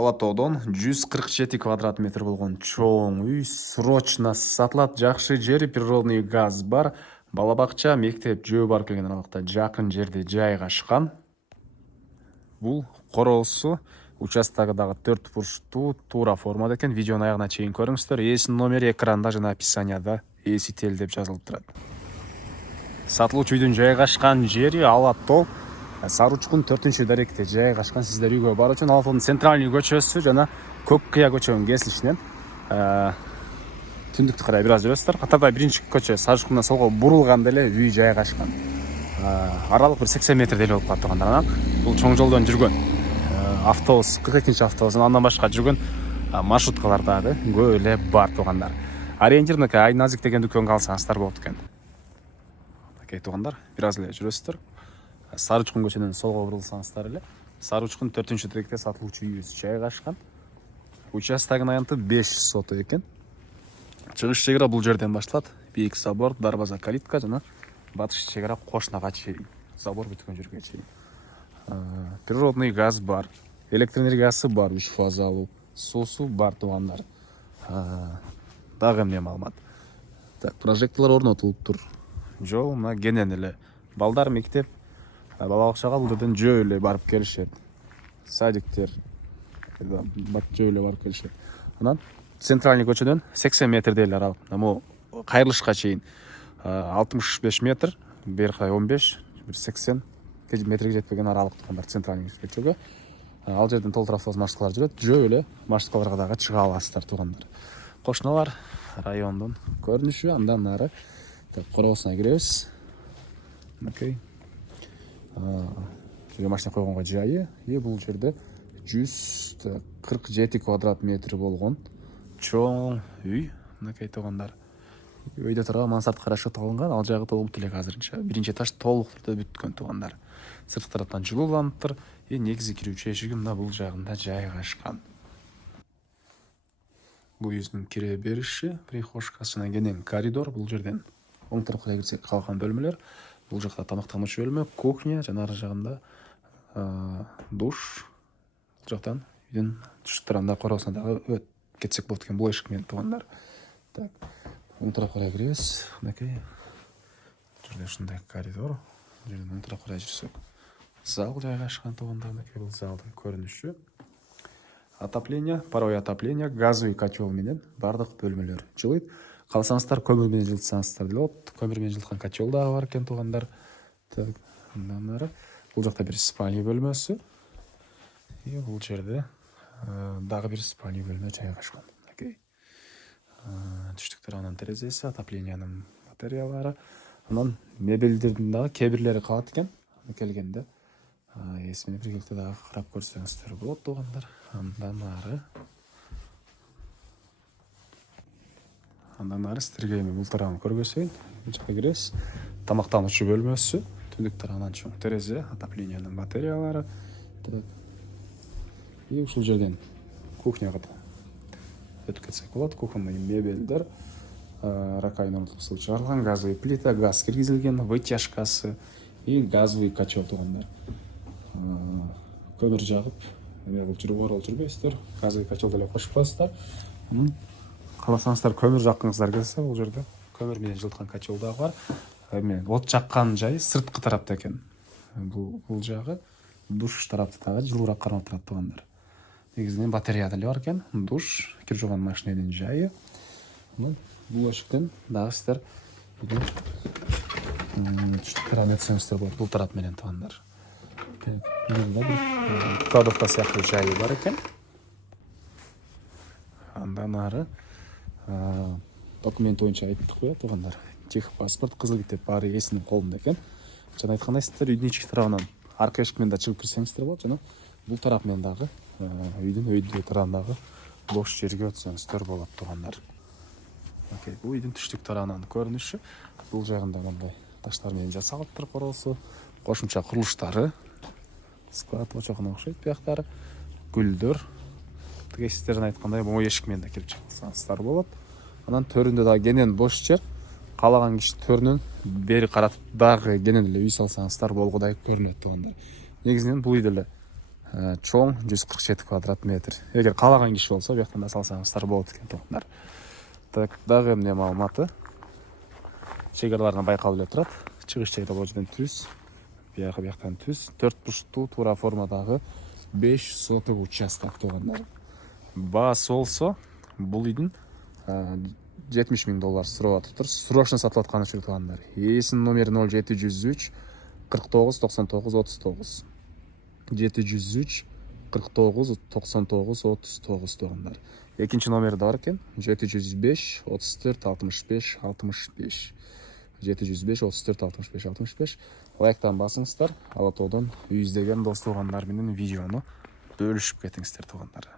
Алатоодон 147 квадрат метр болгон чоң үй срочно сатылат. Жакшы жери, природный газ бар, бала бакча, мектеп, жөө бар келген аралыкта жакын жерде жайгашкан. Бул короосу участогдагы 4 бурчтуу туура формада экен. Видеонун аягына чейин көрүңүздөр. Ээсинин номери экранда жана описанияда Эсител деп жазылып турат. Сатылуучу үйдүн жайгашкан жери Алатоо Сары Учкун 4-даректе жайгашкан. Сиздер үйгө баруу үчүн Алатоонун центральный көчөсү жана Көк Кыя көчөнүн кесилишинен түндүктү карай бир аз жүрөсүздөр. Катарда биринчи көчө Сары Учкундан солго бурулганда эле үй жайгашкан. Аралык бир 80 метрдей эле болуп калат тургандар. Анан бул чоң жолдон жүргөн автобус, 42-чи автобус, андан башка жүргөн маршруткалар дагы көп эле бар тургандар. Ориентирники Айназик деген дүкөнгө алсаңыздар болот экен. Такей тургандар, бир аз эле жүрөсүздөр. Сары Учкун көчөнүн солго бурулсаңыздар эле Сары Учкун 4-даректе сатылуучу үйүбүз жайгашкан. Участогунун аянты 5 соту экен. Чыгыш чек ара бул жерден башталат. Бийик забор, дарбаза, калитка жана батыш чек ара кошунага чейин. Забор бүткөн жерге чейин. Природный газ бар, электр энергиясы бар, 3 фазалуу, суусу бар тугандар. Дагы эмне маалымат? Так, прожекторлор орнотулуп тур. Жол мына кенен эле. Балдар мектеп, бала бакчага бул жерден жөө эле барып келишет. Садиктер жөө эле барып келишет. Анан центральный көчөдөн 80 метрдей эле аралык. Могу кайрылышка чейин 65 метр, бери карай 15, 80 метрге жетпеген аралык тургандар центральный көчөгө. Ал жерден толтур автобус маршруткалар жүрөт. Жөө эле маршруткаларга дагы чыга аласыздар тургандар. Кошуналар, райондун көрүнүшү, андан нары короосуна киребиз. Окей. Жерге машина койгонго жайы, бул жерде 147 квадрат метр болгон чоң үй. Мынакей тугандар. Үйдө турган мансардка расчет алынган, ал жагы толуп эле азырынча. Биринчи этаж толук түрдө бүткөн тугандар. Сырткы тараптан жылууланып, негизи кирүүчү эшиги мына бул жагында жайгашкан. Бул үйүбүздүн кире бериши, прихожкасы жана кенен коридор. Бул жерден оң тарапка кирсек калган бөлмөлөр. Бул жакта тамактануучу бөлмө, кухня жана ары жагында душ. Бул жактан үйдүн түштүк тарабында короосуна дагы өтүп кетсек болот экен бул эшик менен тугандар. Так, оң тарапка киребиз. Мынакей. Жерде ушундай коридор. Жерден оң тарапка жүрсөк зал жайгашкан тугандар. Мынакей бул залдын көрүнүшү. Отопление, паровой отопление, газовый котел менен бардык бөлмөлөр жылыйт. Калсаңыздар көмүр менен жылытсаңыздар деле болот. Көмүр менен жылыткан котел дагы бар экен тугандар. Так, андан нары бул жакта бир спальня бөлмөсү. Бул жерде дагы бир спальня бөлмө жайгашкан. Окей. Түштүк тарабынан терезеси, отоплениянын батареялары. Анан мебелдердин дагы кээ бирлери калат экен. Келгенде эс менен биргеликте дагы карап көрсөңүздөр болот тугандар. Андан нары сиздерге бул тарабын көргөзөйүн. Бул жакка киребиз. Тамактануучу бөлмөсү, түндүк тарабынан чоң терезе, отоплениянын батареялары. Ушул жерден кухняга өтүп кетсек болот. Кухонный мебелдер, ракайын орнотулуусу чыгарылган, газовый плита, газ киргизилген, вытяжкасы и газовый котел тугандар. Көмүр жагып, бул жүрүп жүрбөйсүздөр. Газовый котел деле кошуп коесуздар. Каласаңыздар көмүр жаккыңыздар келсе, бул жерде көмүр менен жылыткан котел дагы бар. Эми от жаккан жайы сырткы тарапта экен. Бул жагы душ тарапта дагы жылуураак кармап турат тугандар. Негизинен батарея деле бар экен. Душ, кир жууган машиненин жайы. Бул эшиктен дагы сиздер түштүк тарабын өтсөңүздөр болот. Бул тарап менен тугандар. Кладовка сыяктуу жайы бар экен. Андан ары документ боюнча айттык куя тугандар. Техпаспорт, кызыл китеп баары ээсинин колунда экен. Жана айткандай сиздер үйдүн ички тарабынан арка эшик менен да чыгып кирсеңиздер болот. Жана бул тарап менен дагы үйдүн өйдө тарабындагы бош жерге өтсөңүздөр болот тугандар. Окей, бул үйдүн түштүк тарабынан көрүнүшү. Бул жагында мындай таштар менен жасалыптыр короосу. Кошумча курулуштары склад очогуна окшойт бияктары. Гүлдөр. Тиги сиздердин айткандай могу эшик менен да кирип чыксаңыздар болот. Анан төрүндө дагы кенен бош жер. Каалаган киши төрүнөн бери каратып дагы кенен эле үй салсаңыздар болгудай көрүнөт тугандар. Негизинен бул үйдө эле чоң 147 квадрат метр. Эгер каалаган киши болсо бияктан да салсаңыздар болот экен туугандар. Так, дагы эмне маалыматы? Чегарларына байкалып эле турат. Чыгыш чегара бождон түз, бияктан түз, 4 бурчтуу туура формадагы 5 соток участок туугандар. Баасы болсо бул үйдүн $70,000 сурап атыптыр. Срочно сатылып атканы үчүн туугандар. Ээсинин номери 0703 49 99 39. 703 49 99 39 туугандар. Экинчи номери да бар экен. 705 34 65 65. 705 34 65 65. Лайктан басыңыздар. Ала тоодон үй издеген дос туугандар менен видеону бөлүшүп кетиңиздер туугандар.